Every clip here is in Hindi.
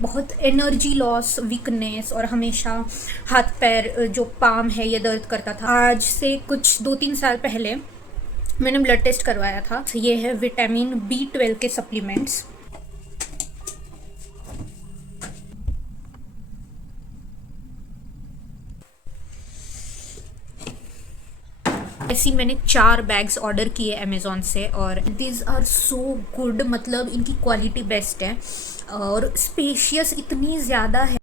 बहुत एनर्जी लॉस, वीकनेस और हमेशा हाथ पैर जो पाम है ये दर्द करता था। आज से कुछ 2-3 साल पहले मैंने ब्लड टेस्ट करवाया था। ये है विटामिन B12 के सप्लीमेंट्स। ऐसी मैंने 4 बैग्स ऑर्डर किए अमेज़ॉन से और दीज आर सो गुड। मतलब इनकी क्वालिटी बेस्ट है और स्पेशियस इतनी ज़्यादा है।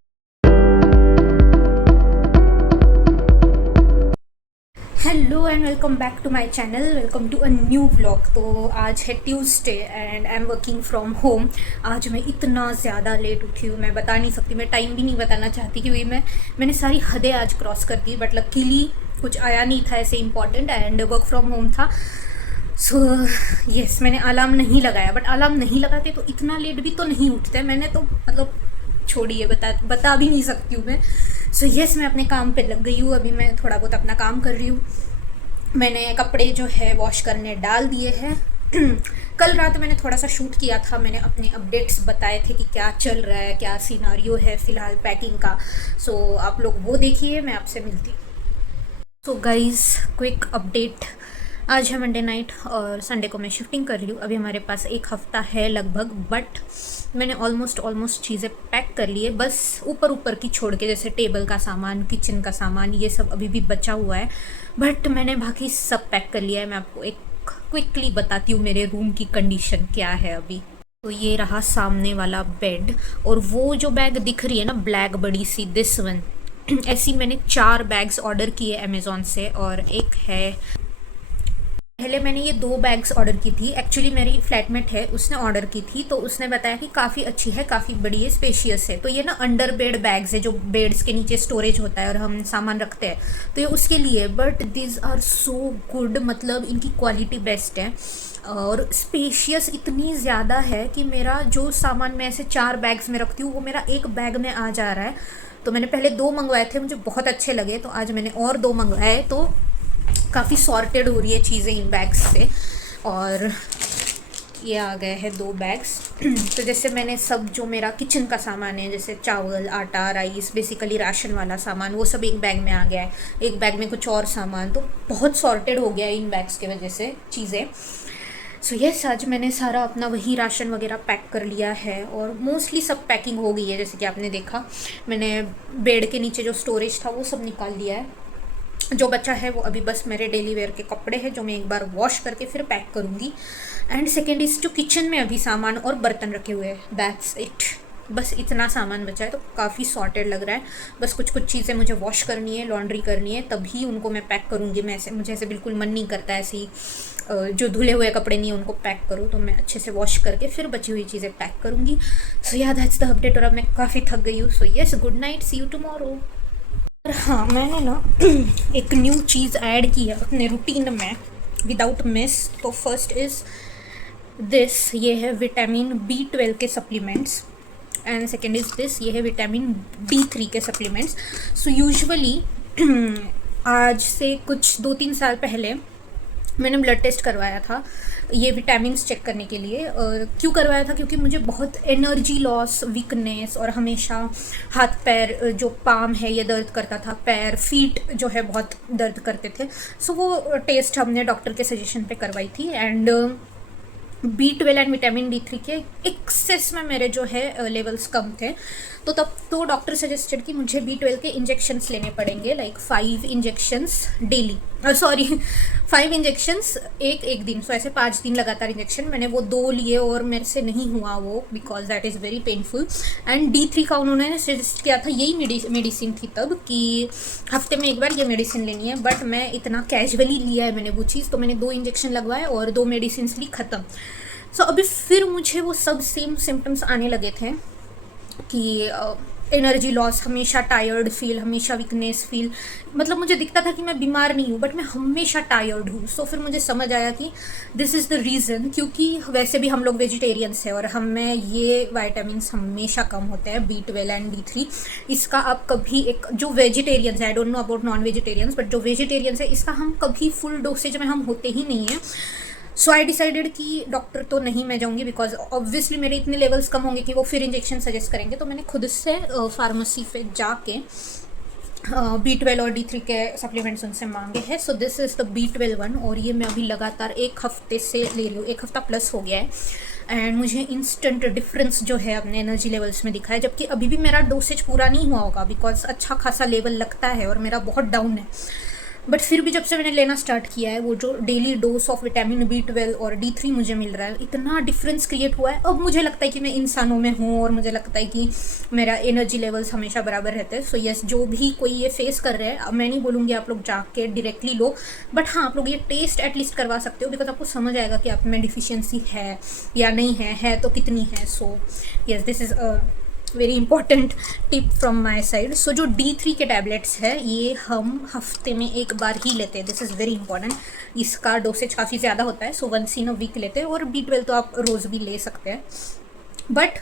Hello and welcome back to my channel, welcome to a new vlog. तो आज है Tuesday and I am working from home. आज मैं इतना ज़्यादा लेट उठी हूँ, मैं बता नहीं सकती, मैं टाइम भी नहीं बताना चाहती क्योंकि मैंने सारी हदें आज क्रॉस कर दी। बट लकीली कुछ आया नहीं था ऐसे important and work from home था। सो यस, मैंने अलार्म नहीं लगाया। बट अलार्म नहीं लगाते तो इतना लेट भी तो नहीं उठते। मैंने तो मतलब छोड़िए, बता भी नहीं सकती हूँ मैं। सो यस, मैं अपने काम पे लग गई हूँ। अभी मैं थोड़ा बहुत अपना काम कर रही हूँ। मैंने कपड़े जो है वॉश करने डाल दिए हैं। कल रात मैंने थोड़ा सा शूट किया था, मैंने अपने अपडेट्स बताए थे कि क्या चल रहा है, क्या सिनारियो है फ़िलहाल पैकिंग का। सो आप लोग वो देखिए, मैं आपसे मिलती हूँ। So guys, quick update. आज है मंडे नाइट और संडे को मैं शिफ्टिंग कर रही हूँ। अभी हमारे पास एक हफ़्ता है लगभग, बट मैंने ऑलमोस्ट चीज़ें पैक कर ली है। बस ऊपर की छोड़ के, जैसे टेबल का सामान, किचन का सामान, ये सब अभी भी बचा हुआ है। बट मैंने बाकी सब पैक कर लिया है। मैं आपको एक क्विकली बताती हूँ मेरे रूम की कंडीशन क्या है अभी। तो ये रहा सामने वाला बेड और वो जो बैग दिख रही है ना ब्लैक बड़ी सी, दिस वन। ऐसी मैंने 4 बैग्स ऑर्डर किए अमेज़ॉन से और एक है। पहले मैंने ये 2 बैग्स ऑर्डर की थी। एक्चुअली मेरी फ्लैटमेट है, उसने ऑर्डर की थी तो उसने बताया कि काफ़ी अच्छी है, काफ़ी बड़ी है, स्पेशियस है। तो ये ना अंडर बेड बैग्स है, जो बेड्स के नीचे स्टोरेज होता है और हम सामान रखते हैं, तो ये उसके लिए। But this are so good, मतलब इनकी क्वालिटी बेस्ट है और स्पेशियस इतनी ज़्यादा है कि मेरा जो सामान मैं ऐसे 4 बैग्स में रखती हूँ वो मेरा एक बैग में आ जा रहा है। तो मैंने पहले 2 मंगवाए थे, मुझे बहुत अच्छे लगे, तो आज मैंने और 2 मंगवाए। तो काफ़ी सॉर्टेड हो रही है चीज़ें इन बैग्स से। और ये आ गए हैं 2 बैग्स। तो जैसे मैंने सब जो मेरा किचन का सामान है, जैसे चावल, आटा, राइस, बेसिकली राशन वाला सामान, वो सब एक बैग में आ गया है। एक बैग में कुछ और सामान, तो बहुत सॉर्टेड हो गया है इन बैग्स की वजह से चीज़ें। सो यस, आज मैंने सारा अपना वही राशन वगैरह पैक कर लिया है और मोस्टली सब पैकिंग हो गई है। जैसे कि आपने देखा, मैंने बेड के नीचे जो स्टोरेज था वो सब निकाल दिया है। जो बचा है वो अभी बस मेरे डेली वेयर के कपड़े हैं, जो मैं एक बार वॉश करके फिर पैक करूँगी। एंड सेकेंड इस जो किचन में अभी सामान और बर्तन रखे हुए हैं, दैट्स इट। बस इतना सामान बचा है, तो काफ़ी सॉर्टेड लग रहा है। बस कुछ चीज़ें मुझे वॉश करनी है, लॉन्ड्री करनी है, तभी उनको मैं पैक करूँगी। मुझे ऐसे बिल्कुल मन नहीं करता ऐसे ही जो धुले हुए कपड़े नहीं है उनको पैक करूँ। तो मैं अच्छे से वॉश करके फिर बची हुई चीज़ें पैक करूँगी। सो या दैट्स द अपडेट। और अब मैं काफ़ी थक गई हूँ। So yes, good night, see you tomorrow. हाँ, मैंने ना एक न्यू चीज़ ऐड की है अपने रूटीन में विदाउट मिस। तो फर्स्ट इज़ दिस, ये है विटामिन B12 के supplements. And second is this, ये है विटामिन D3 के सप्लीमेंट्स। सो यूजुअली आज से कुछ 2-3 साल पहले मैंने ब्लड टेस्ट करवाया था ये विटामिन्स चेक करने के लिए। और क्यों करवाया था, क्योंकि मुझे बहुत एनर्जी लॉस, वीकनेस और हमेशा हाथ पैर जो पाम है ये दर्द करता था, पैर फीट जो है बहुत दर्द करते थे। सो वो टेस्ट हमने डॉक्टर के सजेशन पे करवाई थी। And B12 and vitamin D3 के एक्सेस में मेरे जो है लेवल्स कम थे। तो तब तो डॉक्टर सजेस्टेड कि मुझे B12 के इंजेक्शन्स लेने पड़ेंगे, लाइक 5 इंजेक्शन्स डेली, 5 इंजेक्शन्स एक दिन। सो ऐसे 5 दिन लगातार इंजेक्शन। मैंने वो 2 लिए और मेरे से नहीं हुआ वो, because that is very painful. And D3 का उन्होंने सजेस्ट किया था, यही मेडिसिन थी तब, कि हफ्ते में एक बार ये मेडिसिन लेनी है। बट मैं इतना कैजुअली लिया है मैंने वो चीज़, तो मैंने 2 इंजेक्शन लगवाए और 2 मेडिसिन ली, ख़त्म। सो अभी फिर मुझे वो सब सेम सिम्टम्स आने लगे थे कि एनर्जी लॉस, हमेशा टायर्ड फील, हमेशा वीकनेस फील। मतलब मुझे दिखता था कि मैं बीमार नहीं हूँ, बट मैं हमेशा टायर्ड हूँ। सो फिर मुझे समझ आया कि दिस इज़ द रीज़न, क्योंकि वैसे भी हम लोग वेजिटेरियंस हैं और हमें ये वाइटामिन्स हमेशा कम होते हैं, B12 एंड D3। इसका आप कभी एक, जो वेजिटेरियंस है, I don't know about non vegetarians, but जो वेजिटेरियंस है इसका हम कभी फुल डोसेज में हम होते ही नहीं हैं। सो आई डिसाइडेड कि डॉक्टर तो नहीं मैं जाऊँगी, बिकॉज ऑब्वियसली मेरे इतने लेवल्स कम होंगे कि वो फिर इंजेक्शन सजेस्ट करेंगे। तो मैंने खुद से फार्मेसी पे जाके B12 और D3 के सप्लीमेंट्स उनसे मांगे हैं। So this is the B12 और ये मैं अभी लगातार 1 हफ्ते से ले रही हूँ, 1 हफ्ता प्लस हो गया है। एंड मुझे इंस्टेंट डिफरेंस जो है अपने एनर्जी लेवल्स में दिखा है, जबकि अभी भी मेरा डोसेज पूरा नहीं हुआ होगा, बिकॉज अच्छा खासा लेवल लगता है और मेरा बहुत डाउन है। बट फिर भी जब से मैंने लेना स्टार्ट किया है, वो जो daily dose of vitamin B12 और D3 मुझे मिल रहा है, इतना डिफरेंस क्रिएट हुआ है। अब मुझे लगता है कि मैं इंसानों में हूँ और मुझे लगता है कि मेरा एनर्जी लेवल्स हमेशा बराबर रहते हैं। सो यस, जो भी कोई ये फेस कर रहे हैं, अब मैं नहीं बोलूँगी आप लोग जाके डायरेक्टली लो, बट हाँ, आप लोग ये टेस्ट एटलीस्ट करवा सकते हो, बिकॉज आपको समझ आएगा कि आप में डिफिशियंसी है या नहीं है तो कितनी है। So yes, this is very important tip from my side. So जो D3 के टैबलेट्स है, ये हम हफ्ते में 1 बार ही लेते हैं। This is very important. इसका डोसेज काफ़ी ज़्यादा होता है, सो 1 इन अ वीक लेते हैं। और B12 तो आप रोज़ भी ले सकते हैं, but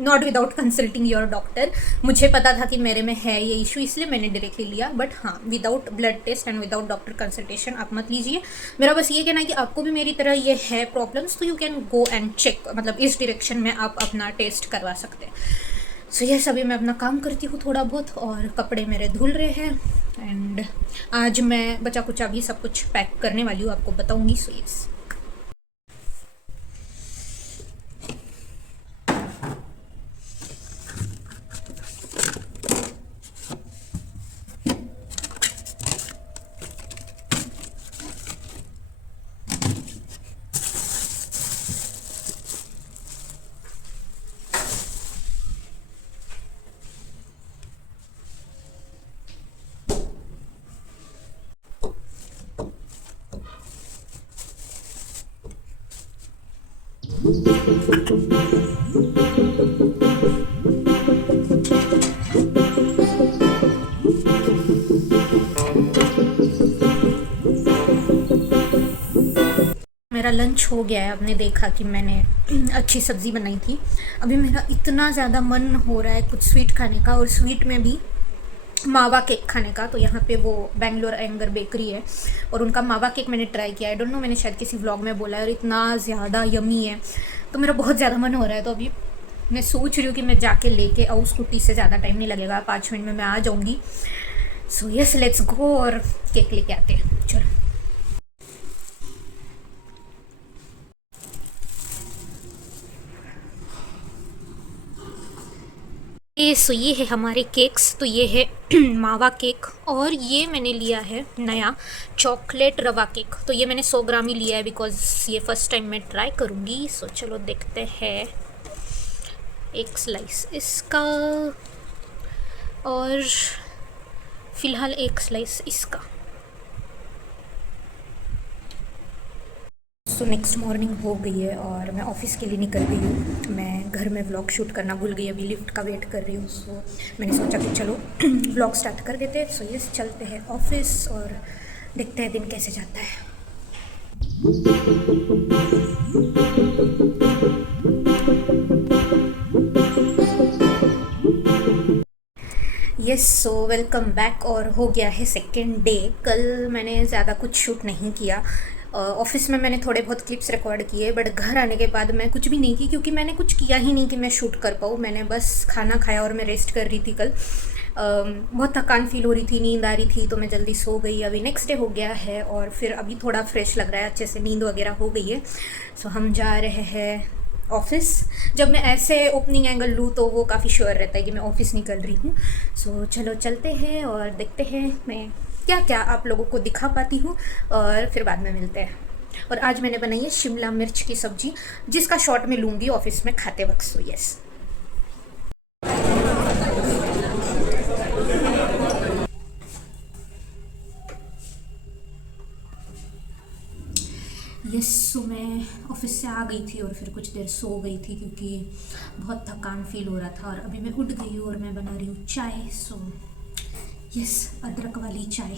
not without consulting your doctor. मुझे पता था कि मेरे में है ये इशू, इसलिए मैंने डायरेक्टली लिया, बट हाँ, without blood test and without doctor consultation आप मत लीजिए। मेरा बस ये कहना है कि आपको भी मेरी तरह ये है प्रॉब्लम्स, तो you can go and check, मतलब इस डायरेक्शन में आप अपना टेस्ट करवा सकते हैं। सो यस, अभी मैं अपना काम करती हूँ थोड़ा बहुत, और कपड़े मेरे धुल रहे हैं। एंड आज मैं बचा कुचा भी सब कुछ पैक करने वाली हूँ, आपको बताऊँगी। सो यस, मेरा लंच हो गया है। आपने देखा कि मैंने अच्छी सब्ज़ी बनाई थी। अभी मेरा इतना ज़्यादा मन हो रहा है कुछ स्वीट खाने का, और स्वीट में भी मावा केक खाने का। तो यहाँ पे वो बेंगलोर एंगर बेकरी है, और उनका मावा केक मैंने ट्राई किया। आई डोंट नो, मैंने शायद किसी व्लॉग में बोला है, और इतना ज़्यादा यमी है, तो मेरा बहुत ज़्यादा मन हो रहा है। तो अभी मैं सोच रही हूँ कि मैं जाके लेके आऊँ स्कूटी से, ज़्यादा टाइम नहीं लगेगा, 5 मिनट में मैं आ जाऊँगी। सो यस, लेट्स गो और केक लेके आते हैं, चलो। ये है हमारे केक्स। तो ये है मावा केक, और ये मैंने लिया है नया चॉकलेट रवा केक। तो ये मैंने 100 ग्राम ही लिया है, बिकॉज ये फर्स्ट टाइम मैं ट्राई करूँगी। सो चलो देखते हैं। एक स्लाइस इसका, और फिलहाल एक स्लाइस इसका। सो नेक्स्ट मॉर्निंग हो गई है और मैं ऑफ़िस के लिए निकल गई हूँ। मैं घर में व्लॉग शूट करना भूल गई, अभी लिफ्ट का वेट कर रही हूँ। सो मैंने सोचा कि चलो व्लॉग स्टार्ट कर देते हैं। सो यस, चलते हैं ऑफिस और देखते हैं दिन कैसे जाता है। Yes, so welcome back. और हो गया है सेकेंड डे। कल मैंने ज़्यादा कुछ शूट नहीं किया। ऑफिस में मैंने थोड़े बहुत क्लिप्स रिकॉर्ड किए, बट घर आने के बाद मैं कुछ भी नहीं की, क्योंकि मैंने कुछ किया ही नहीं कि मैं शूट कर पाऊँ। मैंने बस खाना खाया और मैं रेस्ट कर रही थी। कल बहुत थकान फील हो रही थी, नींद आ रही थी, तो मैं जल्दी सो गई। अभी नेक्स्ट डे हो गया है और फिर अभी थोड़ा फ्रेश लग रहा है, अच्छे से नींद वगैरह हो गई है। सो हम जा रहे हैं ऑफिस। जब मैं ऐसे ओपनिंग एंगल लूँ तो वो काफ़ी श्योर रहता है कि मैं ऑफिस निकल रही हूँ। सो चलो चलते हैं और देखते हैं मैं क्या क्या आप लोगों को दिखा पाती हूँ, और फिर बाद में मिलते हैं। और आज मैंने बनाई है शिमला मिर्च की सब्ज़ी, जिसका शॉट में लूँगी ऑफिस में खाते वक्त। So yes, yes. सो मैं ऑफिस से आ गई थी और फिर कुछ देर सो गई थी, क्योंकि बहुत थकान फील हो रहा था। और अभी मैं उठ गई हूँ और मैं बना रही हूँ चाय। सो यस, अदरक वाली चाय।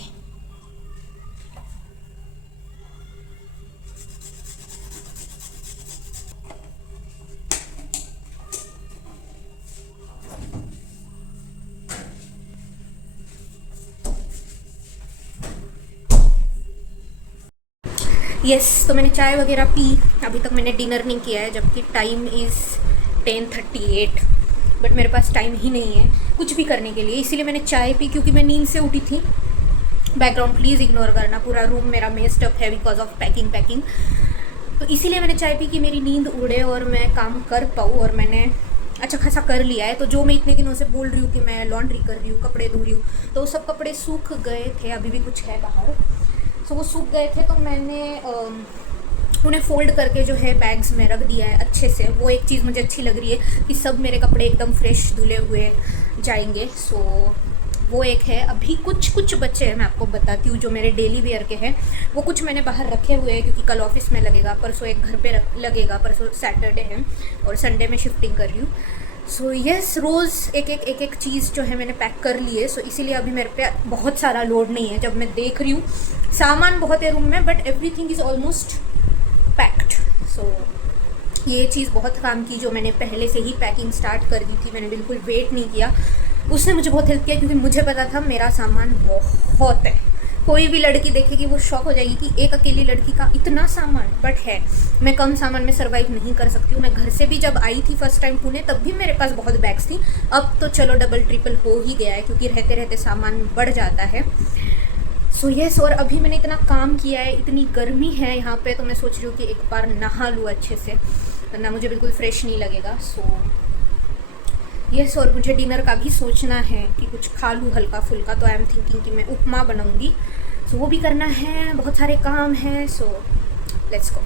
यस, तो मैंने चाय वगैरह पी। अभी तक मैंने डिनर नहीं किया है, जबकि टाइम इज़ 10:38, बट मेरे पास टाइम ही नहीं है कुछ भी करने के लिए। इसीलिए मैंने चाय पी, क्योंकि मैं नींद से उठी थी। बैकग्राउंड प्लीज़ इग्नोर करना, पूरा रूम मेरा मेस्ड अप है बिकॉज ऑफ पैकिंग। तो इसीलिए मैंने चाय पी कि मेरी नींद उड़े और मैं काम कर पाऊँ, और मैंने अच्छा खासा कर लिया है। तो जो मैं इतने दिनों से बोल रही हूँ कि मैं लॉन्ड्री कर रही हूँ, कपड़े धो रही हूँ, तो वो सब कपड़े सूख गए थे, अभी भी कुछ है बाहर। सो वो सूख गए थे, तो मैंने उन्हें फ़ोल्ड करके जो है बैग्स में रख दिया है अच्छे से। वो एक चीज़ मुझे अच्छी लग रही है कि सब मेरे कपड़े एकदम फ्रेश धुले हुए जाएंगे। सो वो एक है। अभी कुछ बच्चे हैं, मैं आपको बताती हूँ, जो मेरे डेली वेयर के हैं। वो कुछ मैंने बाहर रखे हुए हैं, क्योंकि कल ऑफिस में लगेगा, परसों एक घर पे लगेगा, परसों सैटरडे है और संडे में शिफ्टिंग कर रही हूँ। सो यस, रोज़ एक चीज़ जो है मैंने पैक कर ली है। सो इसीलिए अभी मेरे पे बहुत सारा लोड नहीं है। जब मैं देख रही हूँ, सामान बहुत है रूम में, but everything is almost packed. So ये चीज़ बहुत काम की, जो मैंने पहले से ही पैकिंग स्टार्ट कर दी थी, मैंने बिल्कुल वेट नहीं किया। उसने मुझे बहुत हेल्प किया, क्योंकि मुझे पता था मेरा सामान बहुत है। कोई भी लड़की देखेगी वो शॉक हो जाएगी कि एक अकेली लड़की का इतना सामान, बट है। मैं कम सामान में सर्वाइव नहीं कर सकती हूँ। मैं घर से भी जब आई थी फर्स्ट टाइम पुणे, तब भी मेरे पास बहुत बैग्स थी। अब तो चलो डबल ट्रिपल हो ही गया है, क्योंकि रहते रहते सामान बढ़ जाता है। सो यस, और अभी मैंने इतना काम किया है, इतनी गर्मी है यहाँ पे, तो मैं सोच रही हूँ कि एक बार नहा लूँ अच्छे से, वरना मुझे बिल्कुल फ्रेश नहीं लगेगा। सो यस, और मुझे डिनर का भी सोचना है कि कुछ खा लूँ हल्का फुल्का। तो आई एम थिंकिंग कि मैं उपमा बनाऊँगी। सो वो भी करना है, बहुत सारे काम हैं। So let's go.